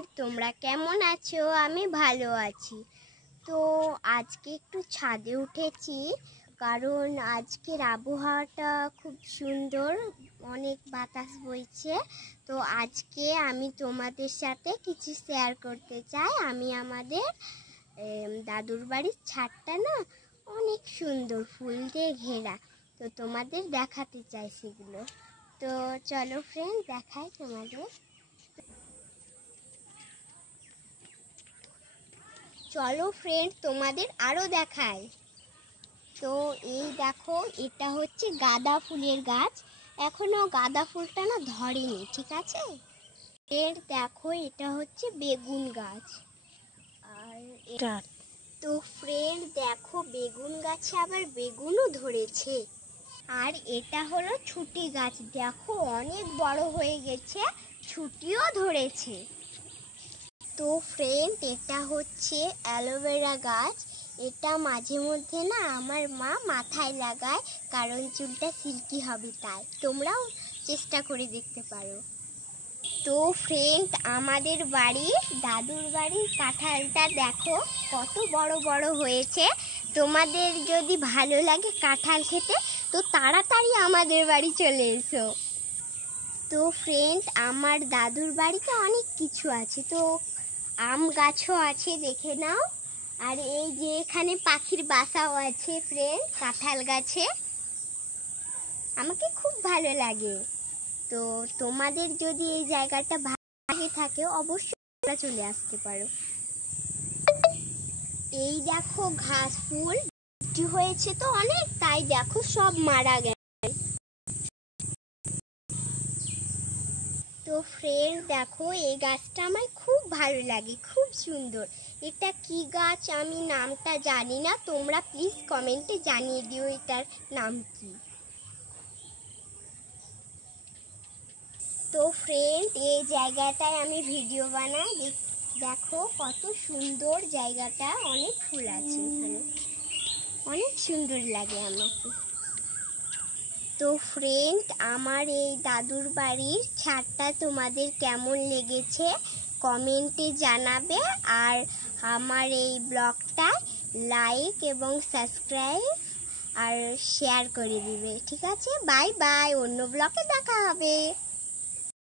Friend, তোমরা কেমন আছো? আমি ভালো আছি। তো আজকে একটু ছাদে উঠেছি, কারণ আজকের আবহাওয়াটা খুব সুন্দর, অনেক বাতাস বইছে। তো আজকে আমি তোমাদের সাথে কিছু শেয়ার করতে চাই। আমি আমাদের দাদুর বাড়ির ছাদটা না অনেক সুন্দর, ফুল দিয়ে ঘেরা। তো তোমাদের দেখাতে চাই সেগুলো। তো চলো ফ্রেন্ড, দেখাই তোমাদের। চলো ফ্রেন্ড, তোমাদের আরও দেখাই। তো এই দেখো, এটা হচ্ছে গাঁদা ফুলের গাছ। এখনো গাঁদা ফুলটা না ধরেনি, ঠিক আছে। এর দেখো, এটা হচ্ছে বেগুন গাছ। আর তো ফ্রেন্ড দেখো, বেগুন গাছে আবার বেগুনও ধরেছে। আর এটা হলো ছুটি গাছ, দেখো অনেক বড় হয়ে গেছে, ছুটিও ধরেছে। তো ফ্রেন্ড, এটা হচ্ছে অ্যালোভেরা গাছ। এটা মাঝে মধ্যে না আমার মা মাথায় লাগায়, কারণ চুলটা সিল্কি হবে তাই। তোমরাও চেষ্টা করে দেখতে পারো। তো ফ্রেন্ড, আমাদের বাড়ির দাদুর বাড়ির কাঁঠালটা দেখো কত বড় বড় হয়েছে। তোমাদের যদি ভালো লাগে কাঁঠাল খেতে, তো তাড়াতাড়ি আমাদের বাড়ি চলে এসো। তো ফ্রেন্ড, আমার দাদুর বাড়িতে অনেক কিছু আছে। তো আম গাছও আছে, দেখে নাও। আর এই যে এখানে পাখির বাসাও আছে ফ্রেন্ড, কাঁঠাল গাছে। আমাকে খুব ভালো লাগে। তো তোমাদের যদি এই জায়গাটা ভালো থাকে, অবশ্যই চলে আসতে পারো। এই দেখো ঘাস ফুল বৃষ্টি হয়েছে তো অনেক, তাই দেখো সব মারা গেছে। তো ফ্রেন্ড দেখো, এই গাছটা আমার খুব ভালো লাগে, খুব সুন্দর। এটা কি গাছ আমি নামটা জানি না, তোমরা প্লিজ কমেন্টে জানিয়ে দিও এটার নাম কি। তো ফ্রেন্ড, এই জায়গাটায় আমি ভিডিও বানাই, দেখো কত সুন্দর জায়গাটা, অনেক ফুল আছে এখানে, অনেক সুন্দর লাগে আমাকে। তো ফ্রেন্ড, আমার এই দাদুর বাড়ির ছাদটা তোমাদের কেমন লেগেছে কমেন্টে জানাবে। আর আমার এই ব্লগটা লাইক এবং সাবস্ক্রাইব আর শেয়ার করে দিবে, ঠিক আছে। বাই বাই, অন্য ব্লগে দেখা হবে।